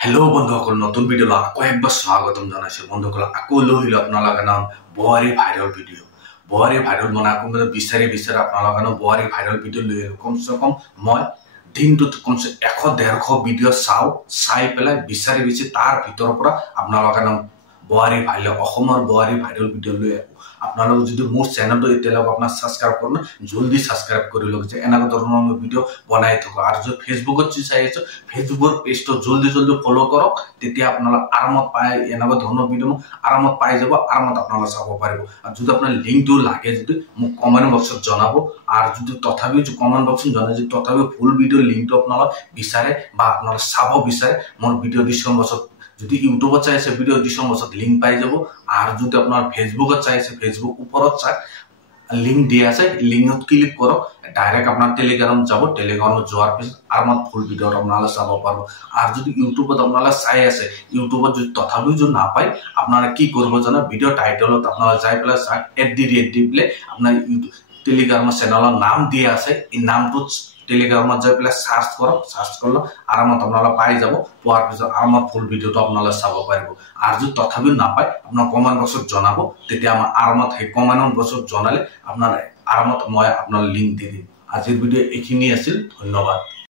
Hello बंधुসকল নতুন video আকৌ একবাৰ স্বাগতম জানাইছো বন্ধুসকল আকৌ লইলো আপোনালোকৰ নাম বোৱাৰী ভাইৰাল ভিডিও বোৱাৰী ভাইৰাল মানে আকৌ বিচাৰি আপোনালোকৰ নাম বোৱাৰী ভাইরাল ভিডিও লৈ কমসে কম মই দিনটোত কমসে 100-150 ভিডিও চাই পেলাই বিচাৰি তাৰ ভিতৰৰ পৰা আপোনালোকৰ নাম বোৱাৰী ভাইৰাল অসমৰ বোৱাৰী ভাইৰাল ভিডিও লৈ আপোনালোক যদি মোৰ চ্যানেলটো এতিয়ালৈকে আপোনাৰ সাবস্ক্ৰাইব কৰন জলদি সাবস্ক্ৰাইব কৰি লওক যে এনেকা ধৰণৰ ভিডিও বনাই থাকো আৰু যদি ফেসবুকত চাই আছো ফেসবুকৰ পেজটো জলদি ফলো কৰক তেতিয়া আপোনালোক আৰামত পায় এনেকা ধৰণৰ ভিডিও আৰামত পাই যাব আৰামত আপোনালোক চাব পাৰিব আৰু যদি আপোনাৰ লিংকটো লাগে যদি মোক কমেন্ট বক্সত জনাব আৰু যদি তথাপি কমেন্ট বক্সত জনাই যদি তথাপি ফুল ভিডিও লিংকটো আপোনালোক বিচাৰে বা আপোনালোক চাব বিচাৰে মোৰ ভিডিও ডিসক্ৰিপশন বক্সত যদি ইউটিউবত চাইছে ভিডিও ডিসক্রিপশন বক্সত লিংক পাই যাব আর যদি আপনার ফেসবুকত চাইছে ফেসবুক উপরত চাই লিংক দিয়া আছে লিংকত ক্লিক করক ডাইরেক্ট আপনার টেলিগ্রাম যাব টেলিগ্রামত যাওয়ার পিছত আরামত ফুল ভিডিও আপনারা চাব পারবো আর যদি ইউটিউবত আপনারা চাই আছে ইউটিউবত যদি তথাপিও যদি না পায় আপনারা কি করব জানা ভিডিও টাইটেলত আপনারা যাই প্লাস @দিবলে আপনার ইউটিউব টেলিগ্রাম চ্যানেলের নাম দিয়া আছে এই নামটো টেলিগ্রামত যাই পেলাই সার্চ কৰক সাৰ্চ কৰলে আৰামত আপনাৰা পাই যাব পাওয়াৰ পিছত আৰামত ফুল ভিডিওটো আপনাৰা চাব পাৰিব আর যদি তথাপিও না পায় আপনার কমেন্ট বক্সত জনাব তেতিয়া আমার আরামত সেই কমেন্ট বক্সত জনালে আপনার আরামত মই আপনার লিংক দি দিম আজিৰ ভিডিও এইখিনি আছিল ধন্যবাদ।